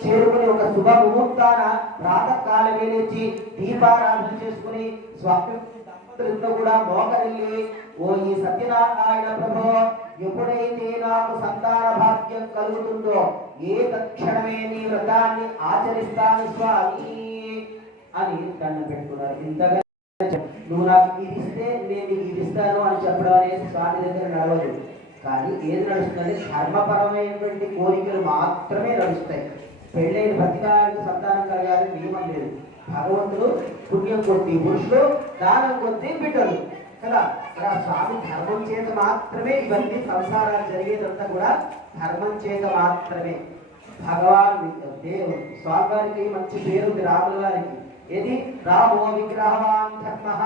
చేరుకుని ఒక శుభ ముహూర్తాన ప్రాతకాలమే నుంచి దీపారాధన చేసుకుని స్వామి దంపతులతో కూడా మోకరిల్లి ఓ ఈ సత్యనారాయణ ప్రభు ఎప్పుడైతే నాకు సంతాన భాగ్యం కలుగుతుందో ఏ తక్షణమే నీ వ్రతాన్ని ఆచరిస్తాను స్వామి అని దండ పెట్టుకున్నారు. ఇంతగా నువ్వు నాకు ఇది ఇస్తే నేను ఇది ఇస్తాను అని చెప్పడం అనేది స్వామి దగ్గర నడవదు. కానీ ఏది నడుస్తుందంటే ధర్మపరమైనటువంటి కోరికలు మాత్రమే నడుస్తాయి. పెళ్ళైన ప్రతికారానికి సంతానం కలగాలని నియమం లేదు. భగవంతుడు పుణ్యం కొద్ది పురుషుడు దానం కొద్ది బిడ్డలు. కదా? ఇక్కడ స్వామి ధర్మం చేత మాత్రమే ఇవన్నీ సంసారాలు జరిగేదంతా కూడా ధర్మం చేత మాత్రమే. భగవాన్ దేవుడు స్వామి వారికి మంచి పేరు రాముల వారికి. ఏది? రామో విగ్రహవాన్ ధర్మ.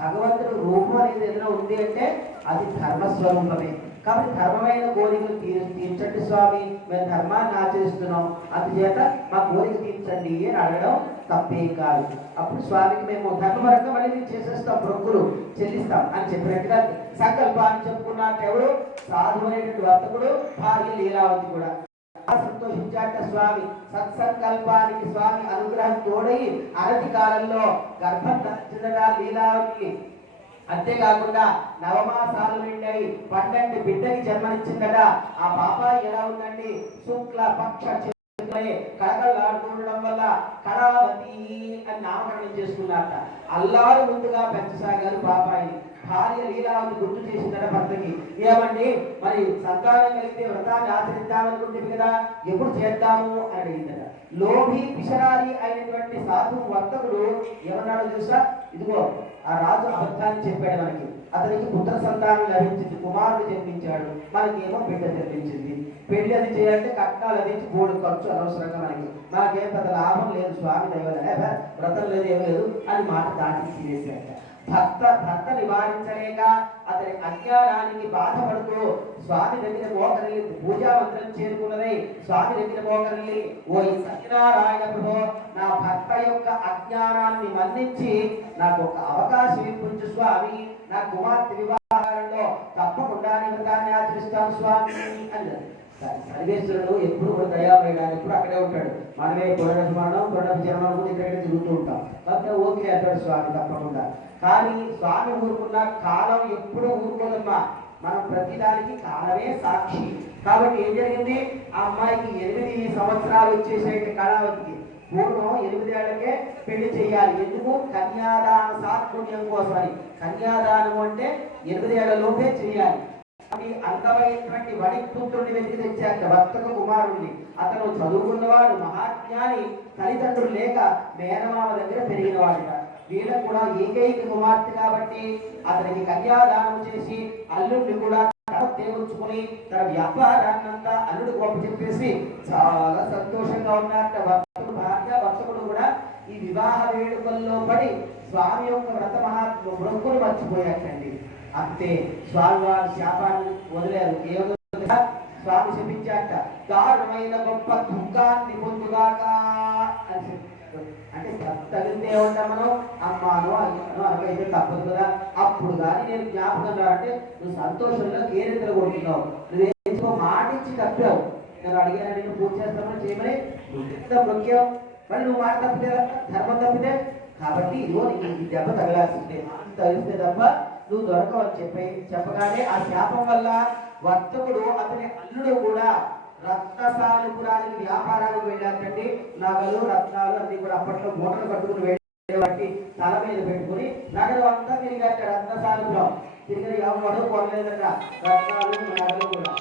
భగవంతుడు రూపం అనేది ఏదైనా ఉంది అంటే అది ధర్మస్వరూపమే. కాబట్టి ధర్మమైన కోరికలు తీర్ తీర్చండి స్వామి మేము ధర్మాన్ని ఆచరిస్తున్నాం. అందుచేత మా కోరిక తీర్చండి అని అడగడం తప్పేం కాదు. అప్పుడు స్వామికి మేము ధర్మపరంగా మళ్ళీ మేము చేసేస్తాం మొక్కులు చెల్లిస్తాం అని చెప్పినట్టుగా సంకల్పాన్ని చెప్పుకున్నట్టు ఎవరు? సాధువైనటువంటి వర్తకుడు భార్య లీలావతి కూడా. సంతోషించాట స్వామి. సత్సంకల్పానికి స్వామి అనుగ్రహం తోడై అనతి కాలంలో గర్భం ధరించగా లీలావతి. అంతేకాకుండా నవమాసాలు నిండాయి పన్నెండు బిడ్డకి జన్మనిచ్చిందట. ఆ పాప ఎలా ఉందండి? శుక్ల పక్ష కళకళలాడుతూ ఉండడం వల్ల కళావతి అని నామకరణం చేసుకున్నారట. అల్లారు ముందుగా పెంచసాగారు పాపాయిని. భార్య లీలావతి గుర్తు చేసిందట భర్తకి ఏమండి? మరి సంతానం కలిగితే వ్రతాన్ని ఆచరిద్దామనుకుంటే కదా. ఎప్పుడు చేద్దాము అని అడిగిందట. లోభి పిశరారి అయినటువంటి సాధు వర్తకుడు ఏమన్నాడో తెలుసా? ఇదిగో ఆ రాజు అబద్ధాన్ని చెప్పాడు మనకి. అతనికి పుత్ర సంతానం లభించింది. కుమారుడు జన్మించాడు. మనకేమో బిడ్డ జన్మించింది. పెళ్ళి అది చేయాలంటే కట్నాలు అది మూడు ఖర్చు అనవసరంగా మనకి. మనకేం పెద్ద లాభం లేదు స్వామి దైవ వ్రతం లేదు ఏం లేదు అని మాట దాటి తీసేసాడు భక్త భర్త నివారించలేక అతని అజ్ఞానానికి బాధపడుతూ స్వామి దగ్గర మోకరిల్లి పూజా మంత్రం చేరుకున్నదై. స్వామి దగ్గర మోకరిల్లి ఓ ఈ సత్యనారాయణ ప్రభు నా భర్త యొక్క అజ్ఞానాన్ని మన్నించి నాకు ఒక అవకాశం ఇప్పించు స్వామి. నా కుమార్తె వివాహంలో తప్పకుండా నీ ఆచరిస్తాను స్వామి అన్నారు సర్వేశ్వరుడు ఎప్పుడు కూడా దయామయుడు ఆయన ఎప్పుడు అక్కడే ఉంటాడు. మనమే పునరపి మరణం పునరపి జన్మం కూడా ఇక్కడ తిరుగుతూ ఉంటాం. కాబట్టి ఓకే అంటాడు స్వామి తప్పకుండా. కానీ స్వామి ఊరుకున్న కాలం ఎప్పుడూ ఊరుకోదమ్మా. మనం ప్రతిదానికి కాలమే సాక్షి. కాబట్టి ఏం జరిగింది? ఆ అమ్మాయికి ఎనిమిది సంవత్సరాలు వచ్చేసేట కళావతికి. పూర్వం ఎనిమిది ఏళ్ళకే పెళ్ళి చేయాలి. ఎందుకు? కన్యాదాన సాత్పుణ్యం కోసమని కన్యాదానం అంటే ఎనిమిది లోపే చేయాలి. అది అందమైనటువంటి వణిపుత్రుని వెతికి తెచ్చాక వర్తక కుమారుణ్ణి. అతను చదువుకున్నవాడు మహాజ్ఞాని తల్లిదండ్రులు లేక మేనమామ దగ్గర పెరిగినవాడు వీళ్ళకు కూడా ఏకైక కుమార్తె కాబట్టి అతనికి కన్యాదానం చేసి అల్లుడిని కూడా తేవచ్చుకుని తన వ్యాపారాన్ని అంతా అల్లుడు గొప్ప చెప్పేసి చాలా సంతోషంగా ఉన్నారట. భక్తుడు భార్య భక్తుడు కూడా ఈ వివాహ వేడుకల్లో పడి స్వామి యొక్క వ్రత మహాత్మ బ్రహ్మను మర్చిపోయాటండి అంతే. స్వామి వారి శాపాన్ని వదిలేరు. ఏదో స్వామి చెప్పించాక దారుణమైన గొప్ప దుఃఖాన్ని పొందుగాక అని అంటే తగిలితే ఏమంటాం మనం? అమ్మానో అయ్యానో అనకైతే తప్పదు కదా. అప్పుడు కానీ నేను జ్ఞాపకం అంటే నువ్వు సంతోషంలో కేరింతలు కొడుతున్నావు. నువ్వేం మాట ఇచ్చి తప్పావు. నేను అడిగాను నేను పూజ చేస్తామని చేయమని. నువ్వు ఎంత మొక్కావు మరి నువ్వు మాట తప్పితే ధర్మం తప్పితే? కాబట్టి ఇదిగో నీకు ఈ దెబ్బ తగలాల్సిందే. అంత తగిలితే తప్ప నువ్వు దొరకవని చెప్పి చెప్పగానే ఆ శాపం వల్ల వర్తకుడు అతని అల్లుడు కూడా రత్నసానుపురానికి వ్యాపారానికి వెళ్ళారంటే నగలు రత్నాలు అన్ని కూడా అప్పట్లో మూటలు కట్టుకుని వెళ్ళేవాటి తల మీద పెట్టుకుని నగలు అంతా తిరిగట్ట రత్నసానుపురం తిరిగి ఎవరు కొనలేదట. రత్నాలు నగలు కూడా.